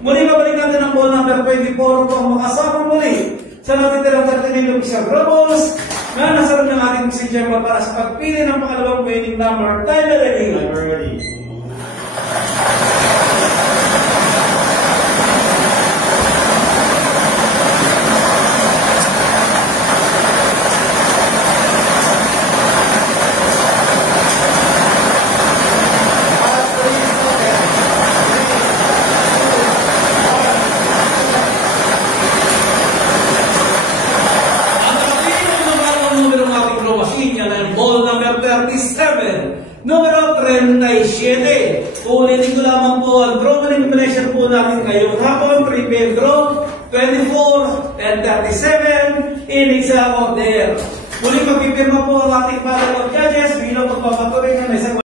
Muli babalik natin ang ball number 24 upang makasama muli sa natitirang 39 official dribbles na nasa rin ng ating si Gemma para sa pagpili ng pangalawang winning number. Time ready. Ball number 37, numero 37. Ulitin ko lamang po ang draw manipulation po natin ngayong hapon. Prepare draw 24 and 37 in exam order. Muli magpipirma po ang ating panel of judges bilang pagpapatuloy ng isang